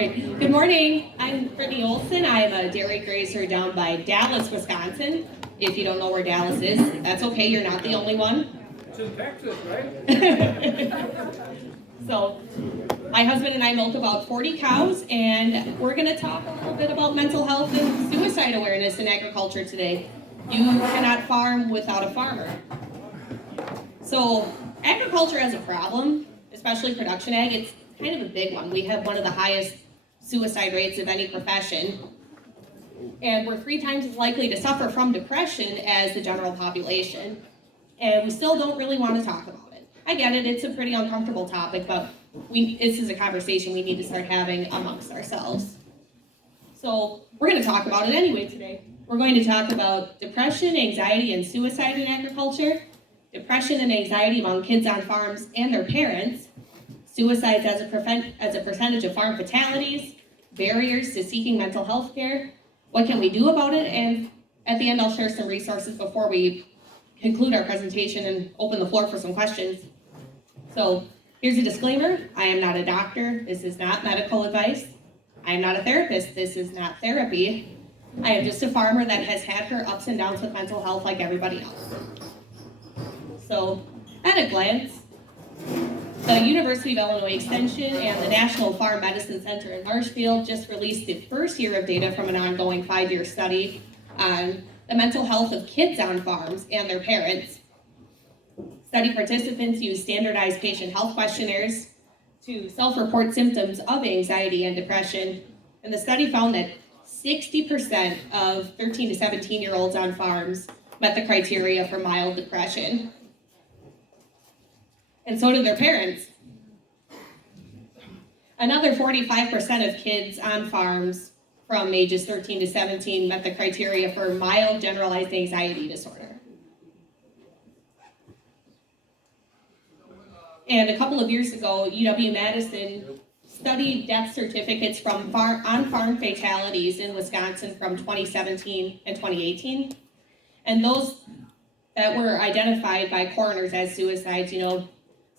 Great. Good morning. I'm Brittany Olson. I'm a dairy grazer down by Dallas, Wisconsin. If you don't know where Dallas is, that's okay. You're not the only one. It's in Texas, right? So, my husband and I milk about 40 cows, and we're going to talk a little bit about mental health and suicide awareness in agriculture today. You cannot farm without a farmer. So, agriculture has a problem, especially production ag. It's kind of a big one. We have one of the highest suicide rates of any profession, and we're 3 times as likely to suffer from depression as the general population, and we still don't really want to talk about it. I get it, it's a pretty uncomfortable topic, but this is a conversation we need to start having amongst ourselves. So we're going to talk about it anyway today. We're going to talk about depression, anxiety, and suicide in agriculture, depression and anxiety among kids on farms and their parents, suicides as a percentage of farm fatalities, barriers to seeking mental health care, what can we do about it, and at the end I'll share some resources before we conclude our presentation and open the floor for some questions. So here's a disclaimer. I am not a doctor. This is not medical advice. I am not a therapist. This is not therapy. I am just a farmer that has had her ups and downs with mental health like everybody else. So at a glance, the University of Illinois Extension and the National Farm Medicine Center in Marshfield just released the first year of data from an ongoing 5-year study on the mental health of kids on farms and their parents. Study participants used standardized patient health questionnaires to self-report symptoms of anxiety and depression, and the study found that 60% of 13 to 17-year-olds on farms met the criteria for mild depression. And so did their parents. Another 45% of kids on farms from ages 13 to 17 met the criteria for mild generalized anxiety disorder. And a couple of years ago, UW-Madison studied death certificates from on-farm fatalities in Wisconsin from 2017 and 2018. And those that were identified by coroners as suicides,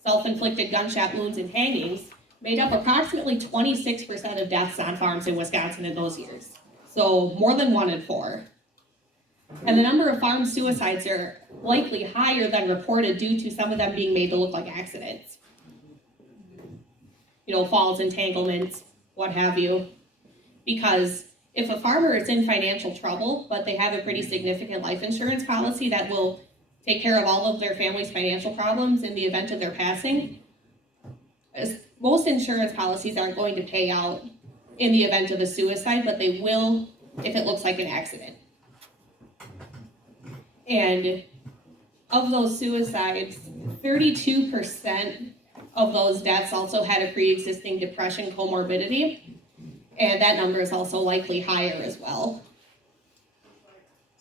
self-inflicted gunshot wounds and hangings, made up approximately 26% of deaths on farms in Wisconsin in those years. So more than 1 in 4. And the number of farm suicides are likely higher than reported due to some of them being made to look like accidents. Falls, entanglements, what have you. Because if a farmer is in financial trouble, but they have a pretty significant life insurance policy that will take care of all of their family's financial problems in the event of their passing, most insurance policies aren't going to pay out in the event of a suicide, but they will if it looks like an accident. And of those suicides, 32% of those deaths also had a pre-existing depression comorbidity, and that number is also likely higher as well.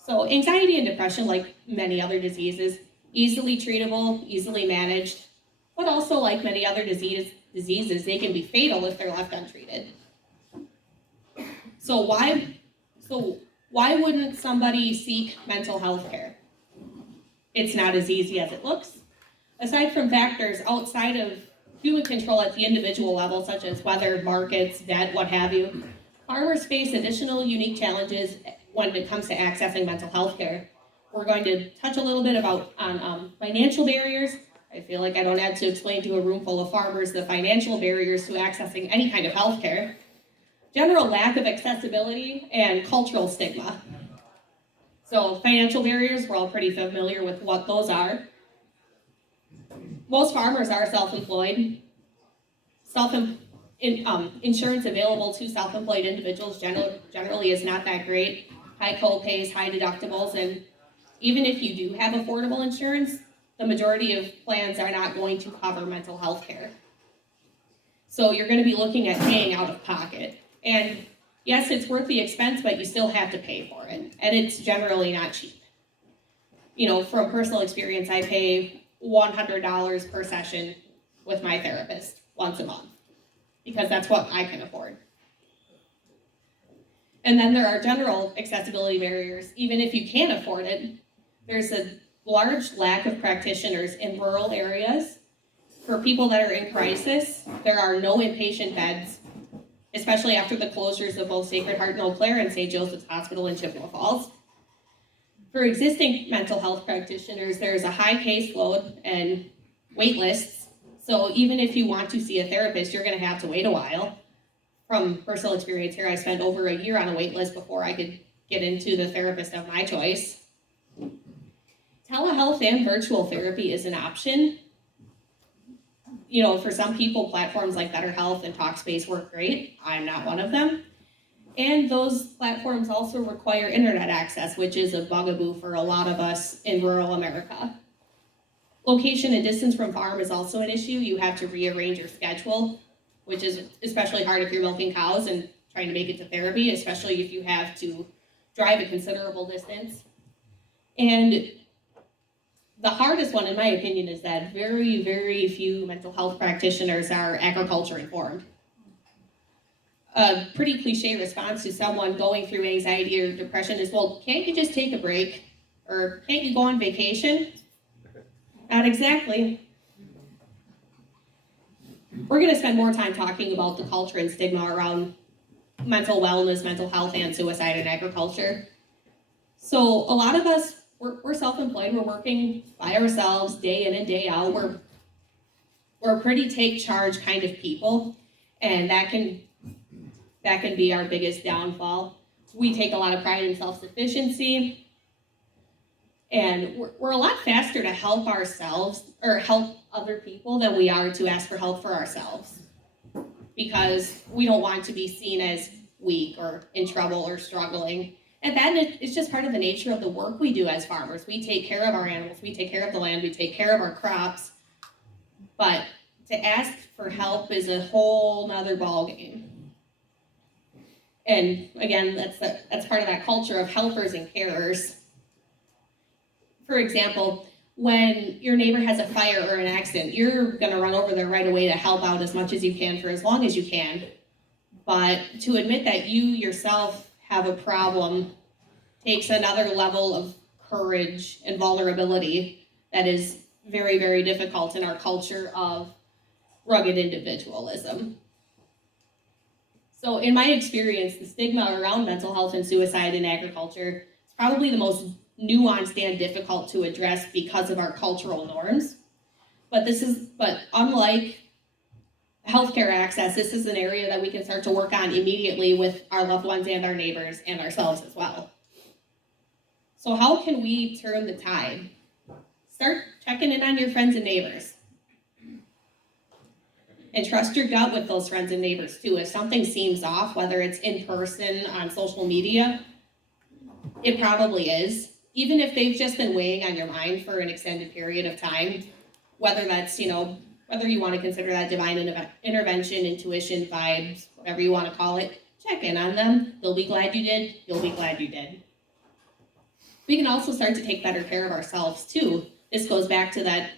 So anxiety and depression, like many other diseases, easily treatable, easily managed, but also like many other diseases, they can be fatal if they're left untreated. So why wouldn't somebody seek mental health care? It's not as easy as it looks. Aside from factors outside of human control at the individual level, such as weather, markets, debt, what have you, farmers face additional unique challenges when it comes to accessing mental health care. We're going to touch a little bit on financial barriers. I feel like I don't have to explain to a room full of farmers the financial barriers to accessing any kind of health care. General lack of accessibility and cultural stigma. So financial barriers, we're all pretty familiar with what those are. Most farmers are self-employed. Insurance available to self-employed individuals generally is not that great. High co-pays, high deductibles, and even if you do have affordable insurance, the majority of plans are not going to cover mental health care. So you're going to be looking at paying out of pocket. And yes, it's worth the expense, but you still have to pay for it. And it's generally not cheap. From personal experience, I pay $100 per session with my therapist once a month because that's what I can afford. And then there are general accessibility barriers. Even if you can afford it, there's a large lack of practitioners in rural areas. For people that are in crisis, there are no inpatient beds. especially after the closures of both Sacred Heart in Eau Claire and St. Joseph's Hospital in Chippewa Falls. For existing mental health practitioners, there's a high caseload and wait lists. So even if you want to see a therapist, you're going to have to wait a while. From personal experience here, I spent over a year on a wait list before I could get into the therapist of my choice. Telehealth and virtual therapy is an option. You know, for some people, platforms like BetterHealth and Talkspace work great. I'm not one of them. And those platforms also require internet access, which is a bugaboo for a lot of us in rural America. Location and distance from farm is also an issue. You have to rearrange your schedule, which is especially hard if you're milking cows and trying to make it to therapy, especially if you have to drive a considerable distance. And the hardest one, in my opinion, is that very, very few mental health practitioners are agriculture informed. A pretty cliche response to someone going through anxiety or depression is, well, can't you just take a break? Or can't you go on vacation? Not exactly. We're going to spend more time talking about the culture and stigma around mental wellness, mental health, and suicide in agriculture. So a lot of us, we're self-employed, we're working by ourselves day in and day out. We're pretty take charge kind of people, and that can be our biggest downfall. We take a lot of pride in self-sufficiency, and we're a lot faster to help ourselves or help other people than we are to ask for help for ourselves, because we don't want to be seen as weak or in trouble or struggling. And that is just part of the nature of the work we do as farmers. We take care of our animals, we take care of the land, we take care of our crops, but to ask for help is a whole nother ballgame. And again, that's part of that culture of helpers and carers. For example, when your neighbor has a fire or an accident, you're going to run over there right away to help out as much as you can for as long as you can. But to admit that you yourself have a problem takes another level of courage and vulnerability that is very, very difficult in our culture of rugged individualism. So in my experience, the stigma around mental health and suicide in agriculture is probably the most nuanced and difficult to address because of our cultural norms. But unlike healthcare access, this is an area that we can start to work on immediately with our loved ones and our neighbors and ourselves as well. So how can we turn the tide? Start checking in on your friends and neighbors. And trust your gut with those friends and neighbors too. If something seems off, whether it's in person, on social media, it probably is. Even if they've just been weighing on your mind for an extended period of time, whether that's, whether you want to consider that divine intervention, intuition, vibes, whatever you want to call it, check in on them. They'll be glad you did. You'll be glad you did. We can also start to take better care of ourselves too. This goes back to that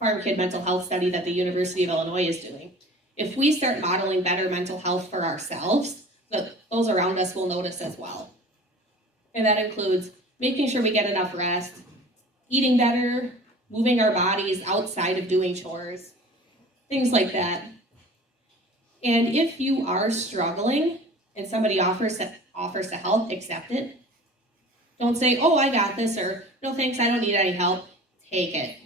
farm kid mental health study that the University of Illinois is doing. If we start modeling better mental health for ourselves, those around us will notice as well. And that includes making sure we get enough rest, eating better, moving our bodies outside of doing chores, things like that. And if you are struggling and somebody offers to help, accept it. Don't say, oh, I got this, or no thanks, I don't need any help. Take it.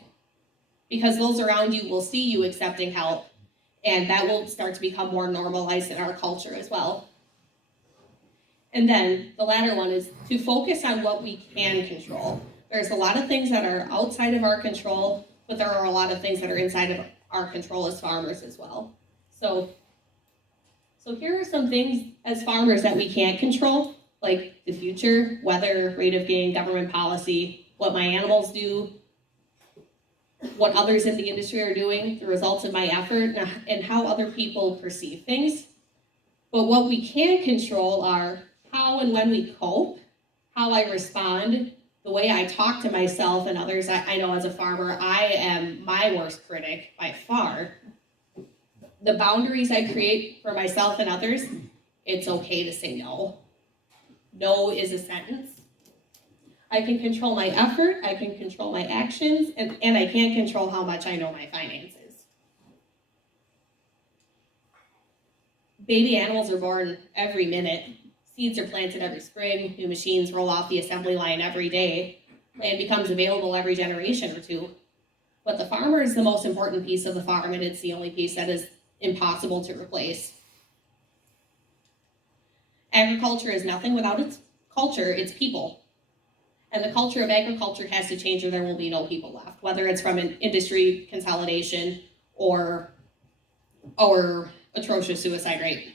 Because those around you will see you accepting help, and that will start to become more normalized in our culture as well. And then the latter one is to focus on what we can control. There's a lot of things that are outside of our control, but there are a lot of things that are inside of our control as farmers as well. So here are some things as farmers that we can't control, like the future, weather, rate of gain, government policy, what my animals do, what others in the industry are doing, the results of my effort, and how other people perceive things. But what we can control are how and when we cope, how I respond, the way I talk to myself and others. I know as a farmer, I am my worst critic by far. The boundaries I create for myself and others, it's okay to say no. No is a sentence. I can control my effort, I can control my actions, and I can't control how much I know my finances. Baby animals are born every minute. Seeds are planted every spring. New machines roll off the assembly line every day. Land becomes available every generation or two. But the farmer is the most important piece of the farm, and it's the only piece that is impossible to replace. Agriculture is nothing without its culture, its people. And the culture of agriculture has to change or there will be no people left, whether it's from an industry consolidation or our atrocious suicide rate.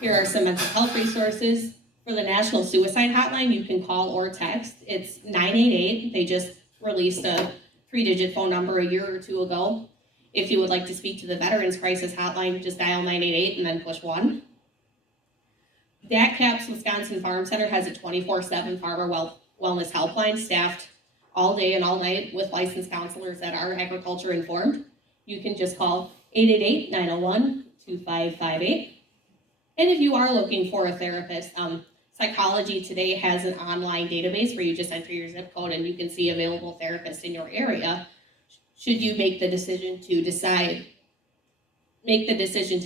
Here are some mental health resources. For the National Suicide Hotline, you can call or text. It's 988. They just released a 3-digit phone number a year or two ago. If you would like to speak to the Veterans Crisis Hotline, just dial 988 and then push 1. DATCAP's Wisconsin Farm Center has a 24/7 farmer wellness helpline staffed all day and all night with licensed counselors that are agriculture informed. You can just call 888-901-2558. And if you are looking for a therapist, Psychology Today has an online database where you just enter your zip code and you can see available therapists in your area. Should you make the decision to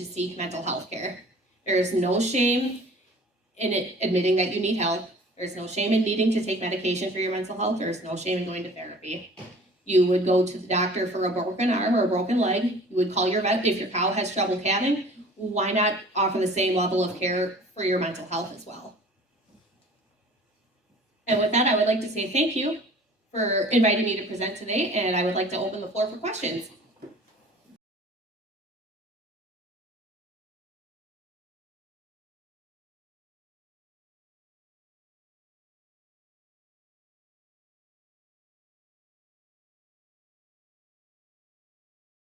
seek mental health care. There is no shame in admitting that you need help. There's no shame in needing to take medication for your mental health. There's no shame in going to therapy. You would go to the doctor for a broken arm or a broken leg. You would call your vet if your cow has trouble calving. Why not offer the same level of care for your mental health as well? And with that, I would like to say thank you for inviting me to present today, and I would like to open the floor for questions.